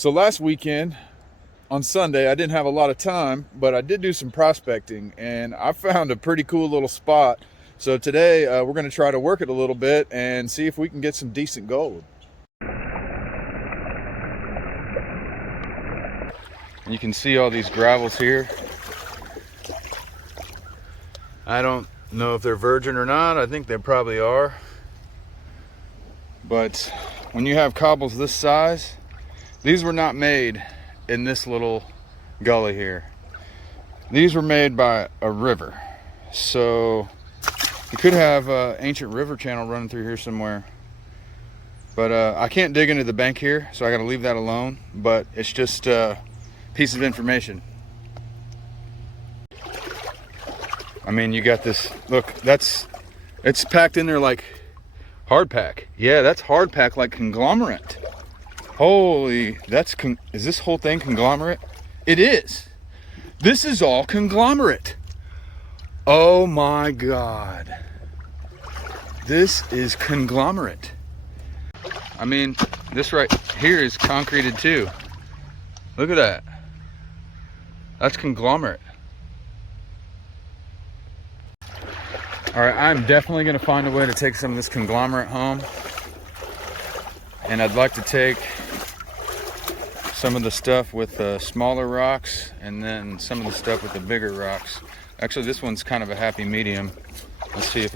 So last weekend on Sunday, I didn't have a lot of time, but I did do some prospecting and I found a pretty cool little spot. So today we're going to try to work it a little bit and see if we can get some decent gold. You can see all these gravels here. I don't know if they're virgin or not. I think they probably are. But when you have cobbles this size, these were not made in this little gully here. These were made by a river. So you could have an ancient river channel running through here somewhere. But I can't dig into the bank here, so I gotta leave that alone. But it's just a piece of information. I mean, you got this, look, it's packed in there like hard pack. Yeah, that's hard pack like conglomerate. Holy, is this whole thing conglomerate? It is. This is all conglomerate. Oh my God. This is conglomerate. I mean, this right here is concreted too. Look at that. That's conglomerate. All right, I'm definitely gonna find a way to take some of this conglomerate home. And I'd like to take some of the stuff with the smaller rocks and then some of the stuff with the bigger rocks. Actually, this one's kind of a happy medium. Let's see if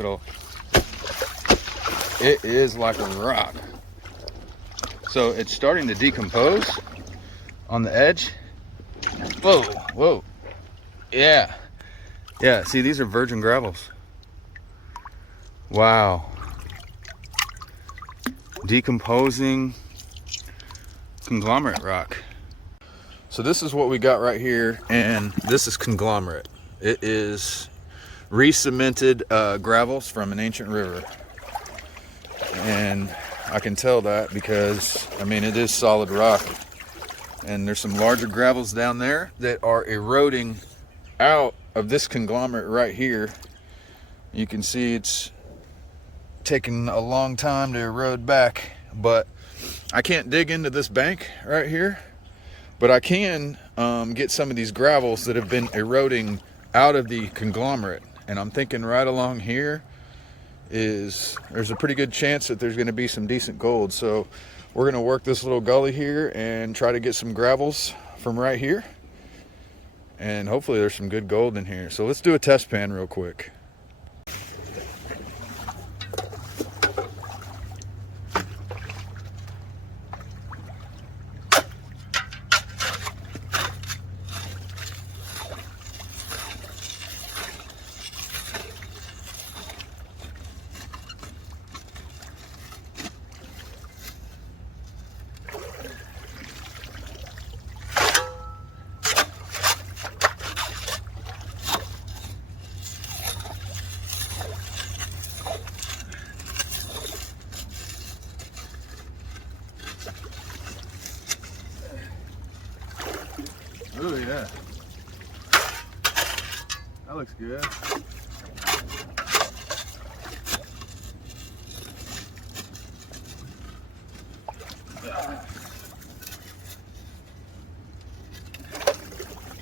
it is like a rock. So it's starting to decompose on the edge. Whoa, whoa. Yeah. Yeah, see, these are virgin gravels. Wow. Decomposing conglomerate rock. So this is what we got right here, and this is conglomerate. It is re-cemented gravels from an ancient river. And I can tell that because, I mean, it is solid rock. And there's some larger gravels down there that are eroding out of this conglomerate right here. You can see it's taking a long time to erode back, but I can't dig into this bank right here, but I can get some of these gravels that have been eroding out of the conglomerate. And I'm thinking right along here there's a pretty good chance that there's going to be some decent gold. So we're going to work this little gully here and try to get some gravels from right here, and hopefully there's some good gold in here. So let's do a test pan real quick. Oh yeah, that looks good.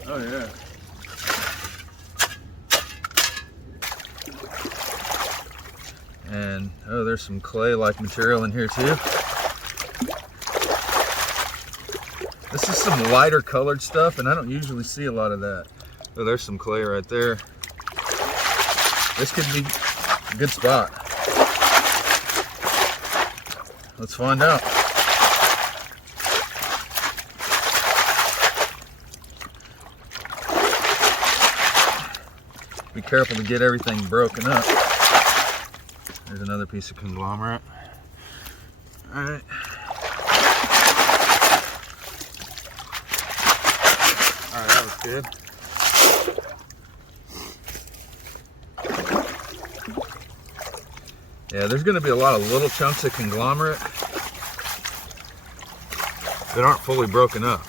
Oh yeah. And oh, there's some clay-like material in here too. This is some lighter colored stuff, and I don't usually see a lot of that. Oh, there's some clay right there. This could be a good spot. Let's find out. Be careful to get everything broken up. There's another piece of conglomerate. All right. Alright, that was good. Yeah, there's going to be a lot of little chunks of conglomerate that aren't fully broken up.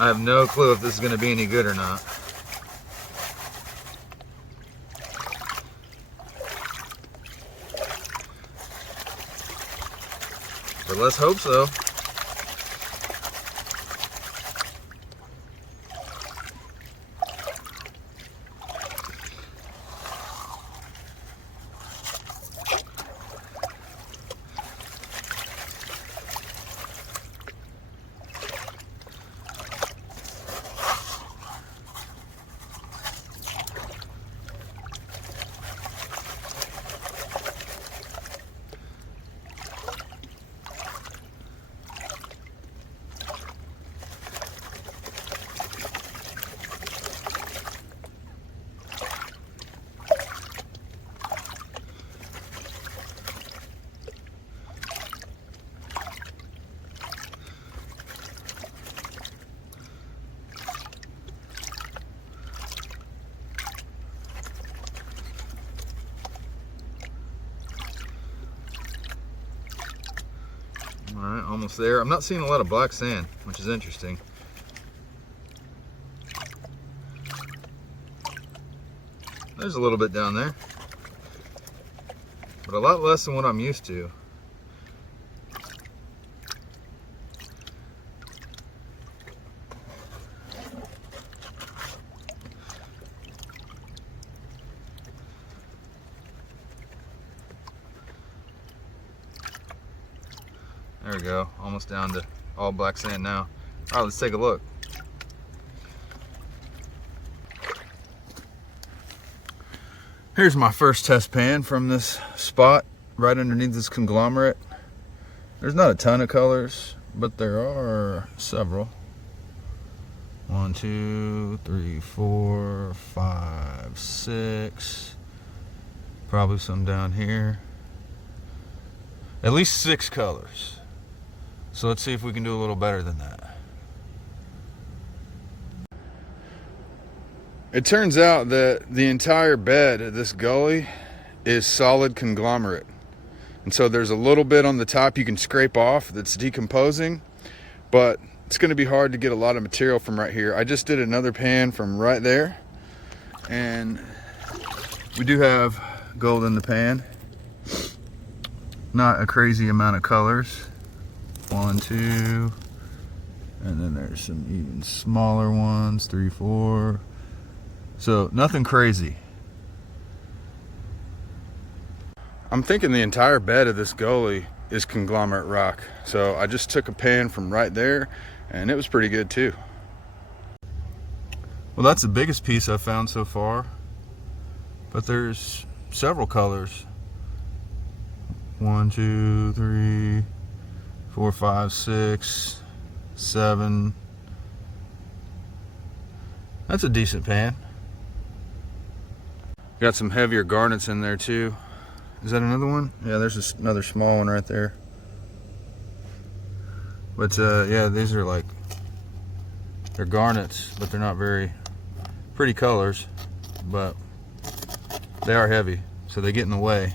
I have no clue if this is going to be any good or not. But let's hope so. All right, almost there. I'm not seeing a lot of black sand, which is interesting. There's a little bit down there, but a lot less than what I'm used to. There we go, almost down to all black sand now. All right, let's take a look. Here's my first test pan from this spot right underneath this conglomerate. There's not a ton of colors, but there are several. 1, 2, 3, 4, 5, 6. Probably some down here. At least 6 colors. So let's see if we can do a little better than that. It turns out that the entire bed of this gully is solid conglomerate. And so there's a little bit on the top you can scrape off that's decomposing, but it's going to be hard to get a lot of material from right here. I just did another pan from right there, and we do have gold in the pan. Not a crazy amount of colors. 1, 2, and then there's some even smaller ones, 3, 4. So nothing crazy. I'm thinking the entire bed of this gully is conglomerate rock. So I just took a pan from right there, and it was pretty good too. Well, that's the biggest piece I've found so far, but there's several colors. 1, 2, 3, 4, 5, 6, 7. That's a decent pan. Got some heavier garnets in there too. Is that another one? Yeah, there's another small one right there. But yeah, these are like, they're garnets, but they're not very pretty colors, but they are heavy, so they get in the way.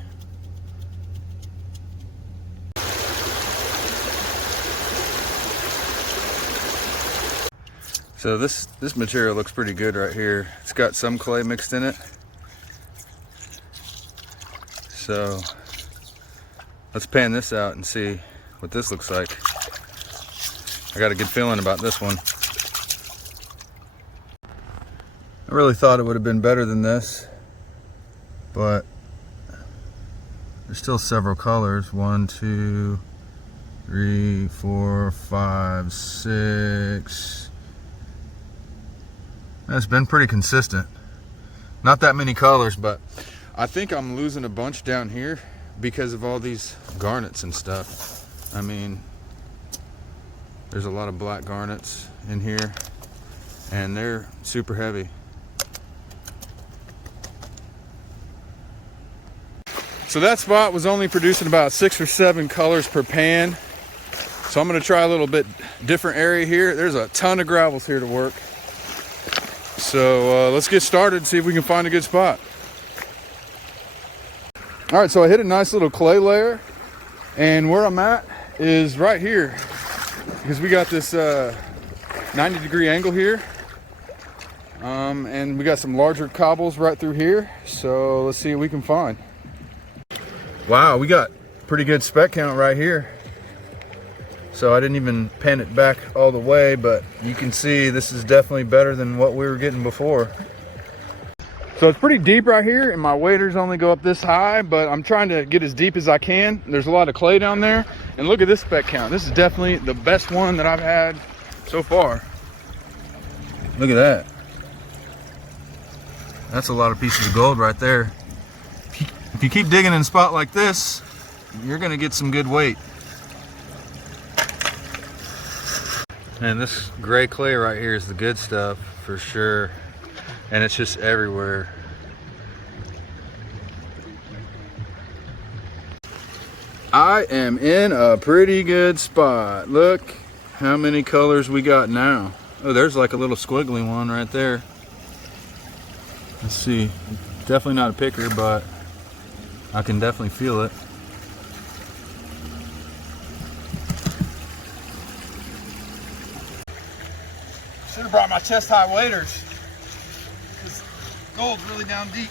So this material looks pretty good right here. It's got some clay mixed in it. So let's pan this out and see what this looks like. I got a good feeling about this one. I really thought it would have been better than this, but there's still several colors. 1, 2, 3, 4, 5, 6. It's been pretty consistent. Not that many colors, but I think I'm losing a bunch down here because of all these garnets and stuff. I mean, there's a lot of black garnets in here, and they're super heavy. So that spot was only producing about 6 or 7 colors per pan. So I'm gonna try a little bit different area here. There's a ton of gravels here to work. So let's get started and see if we can find a good spot. All right, so I hit a nice little clay layer, and where I'm at is right here, because we got this 90-degree angle here. And we got some larger cobbles right through here. So let's see what we can find. Wow, we got pretty good speck count right here. So I didn't even pan it back all the way, but you can see this is definitely better than what we were getting before. So it's pretty deep right here, and my waders only go up this high, but I'm trying to get as deep as I can. There's a lot of clay down there, and look at this speck count. This is definitely the best one that I've had so far. Look at that. That's a lot of pieces of gold right there. If you keep digging in a spot like this, you're gonna get some good weight. And this gray clay right here is the good stuff for sure. And it's just everywhere. I am in a pretty good spot. Look how many colors we got now. Oh, there's like a little squiggly one right there. Let's see. Definitely not a picker, but I can definitely feel it. Should have brought my chest high waders. This gold's really down deep.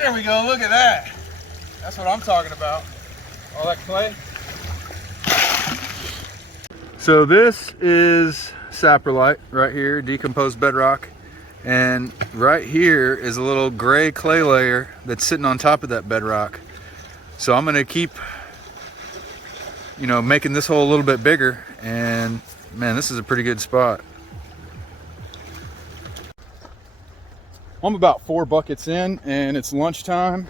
There we go, look at that. That's what I'm talking about. All that clay. So this is saprolite right here, decomposed bedrock. And right here is a little gray clay layer that's sitting on top of that bedrock. So I'm gonna keep, making this hole a little bit bigger, and man, this is a pretty good spot. I'm about 4 buckets in, and it's lunchtime.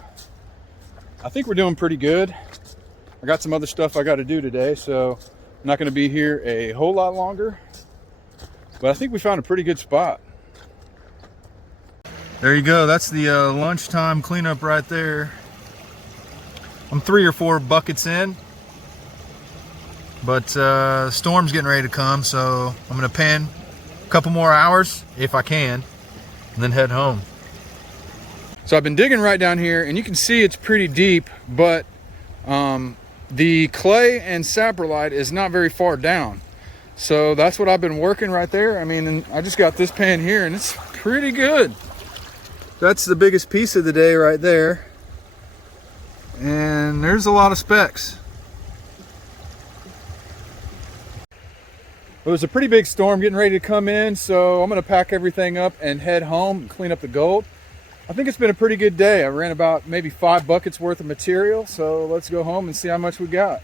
I think we're doing pretty good. I got some other stuff I got to do today, so I'm not going to be here a whole lot longer, but I think we found a pretty good spot. There you go. That's the lunchtime cleanup right there. I'm 3 or 4 buckets in. But storm's getting ready to come, so I'm gonna pen a couple more hours if I can, and then head home. So I've been digging right down here, and you can see it's pretty deep, but the clay and saprolite is not very far down. So that's what I've been working right there. I mean, and I just got this pan here, and it's pretty good. That's the biggest piece of the day right there. And there's a lot of specks. It was a pretty big storm getting ready to come in, so I'm going to pack everything up and head home and clean up the gold. I think it's been a pretty good day. I ran about maybe 5 buckets worth of material, so let's go home and see how much we got.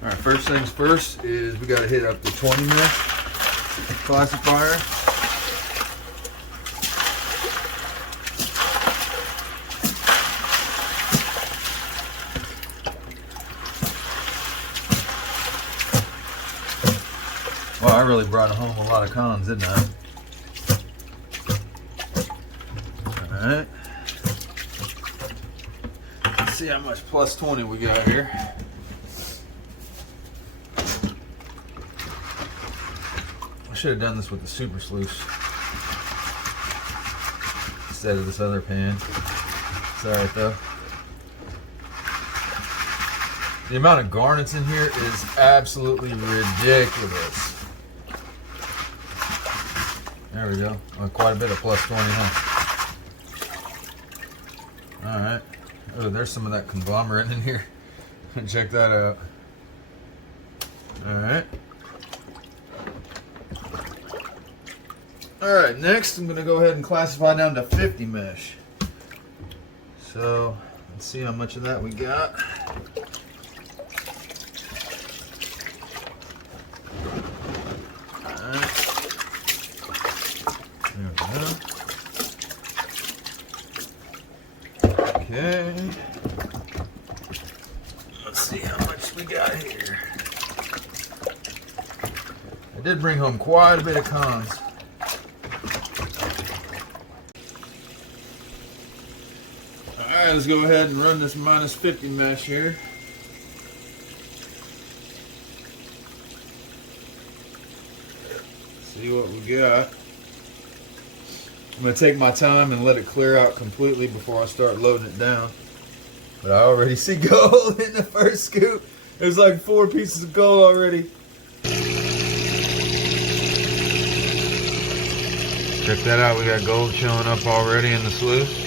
All right, first things first is we got to hit up the 20 mesh classifier. Well, I really brought home a lot of cons, didn't I? All right. Let's see how much plus 20 we got here. I should have done this with the super sluice instead of this other pan. It's all right though. The amount of garnets in here is absolutely ridiculous. There we go. Quite a bit of plus 20, huh? All right. Oh, there's some of that conglomerate in here. Check that out. All right. All right, next I'm going to go ahead and classify down to 50 mesh. So, let's see how much of that we got. Okay. Let's see how much we got here. I did bring home quite a bit of cons. Alright, let's go ahead and run this minus 50 mesh here. See what we got. I'm going to take my time and let it clear out completely before I start loading it down. But I already see gold in the first scoop. There's like 4 pieces of gold already. Check that out. We got gold showing up already in the sluice.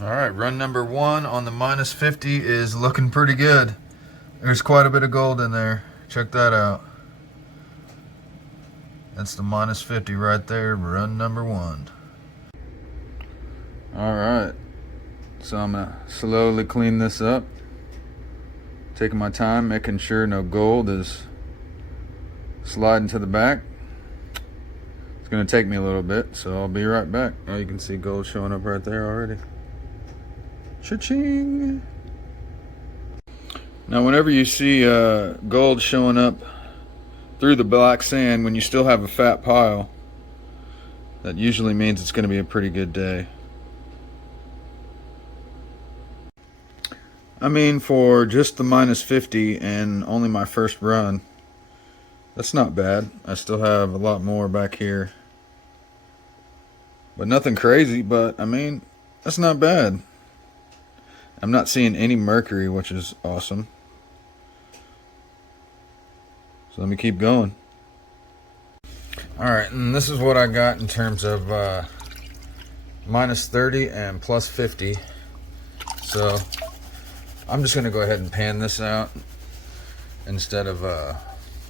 All right, run number 1 on the minus 50 is looking pretty good. There's quite a bit of gold in there. Check that out. That's the minus 50 right there, run number 1. All right, so I'm gonna slowly clean this up. Taking my time, making sure no gold is sliding to the back. It's gonna take me a little bit, so I'll be right back. Now you can see gold showing up right there already. Cha-ching! Now whenever you see gold showing up through the black sand when you still have a fat pile, that usually means it's going to be a pretty good day. I mean, for just the minus 50 and only my first run, that's not bad. I still have a lot more back here, but nothing crazy. But I mean, that's not bad. I'm not seeing any mercury, which is awesome. So let me keep going. Alright, and this is what I got in terms of minus 30 and plus 50. So I'm just going to go ahead and pan this out instead of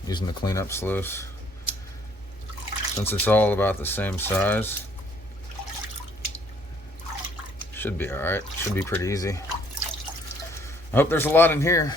using the cleanup sluice. Since it's all about the same size, should be alright. Should be pretty easy. I hope there's a lot in here.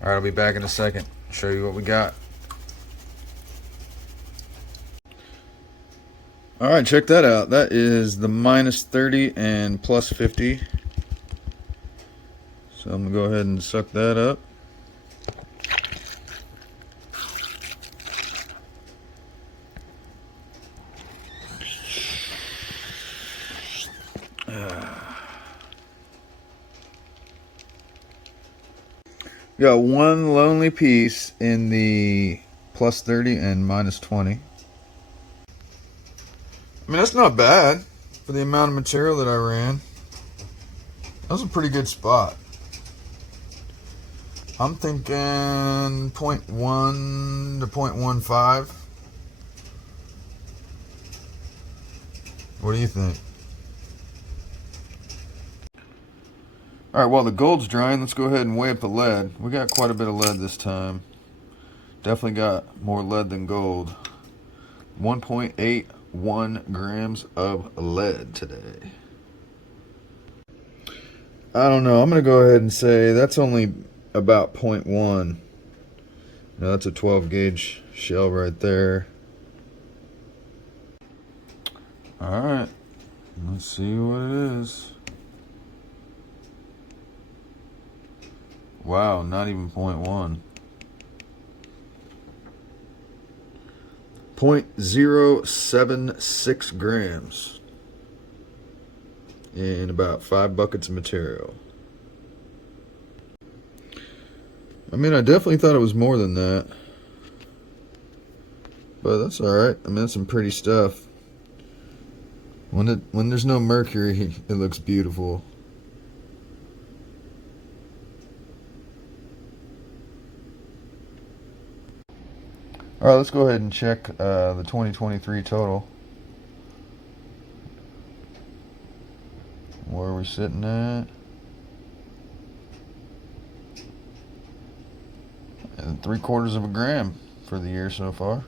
Alright, I'll be back in a second. Show you what we got. Alright, check that out. That is the minus 30 and plus 50. So I'm going to go ahead and suck that up. Got one lonely piece in the plus 30 and minus 20. I mean, that's not bad for the amount of material that I ran. That was a pretty good spot. I'm thinking 0.1 to 0.15. What do you think? Alright, while the gold's drying, let's go ahead and weigh up the lead. We got quite a bit of lead this time. Definitely got more lead than gold. 1.81 grams of lead today. I don't know. I'm going to go ahead and say that's only about 0.1. Now that's a 12 gauge shell right there. Alright. Let's see what it is. Wow, not even 0.1. 0.076 grams in about 5 buckets of material. I mean, I definitely thought it was more than that, but that's alright. I mean, that's some pretty stuff. When there's no mercury, it looks beautiful. Alright, let's go ahead and check the 2023 total. Where are we sitting at? And 3/4 gram for the year so far.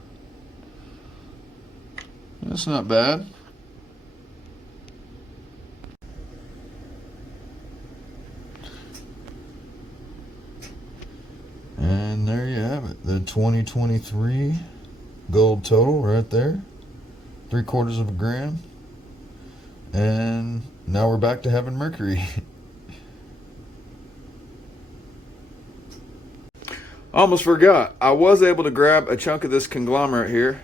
That's not bad. the 2023 gold total right there. 3/4 of a gram. And now we're back to having mercury. Almost forgot. I was able to grab a chunk of this conglomerate here.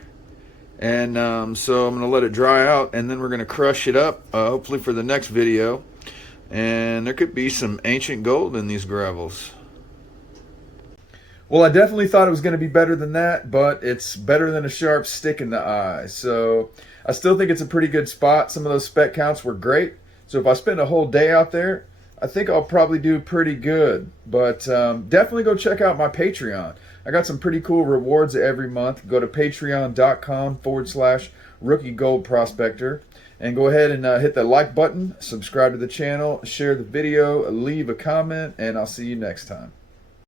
And so I'm going to let it dry out, and then we're going to crush it up, hopefully for the next video. And there could be some ancient gold in these gravels. Well, I definitely thought it was going to be better than that, but it's better than a sharp stick in the eye. So I still think it's a pretty good spot. Some of those spec counts were great. So if I spend a whole day out there, I think I'll probably do pretty good. But definitely go check out my Patreon. I got some pretty cool rewards every month. Go to patreon.com/Rookie Gold Prospector. And go ahead and hit the like button, subscribe to the channel, share the video, leave a comment, and I'll see you next time.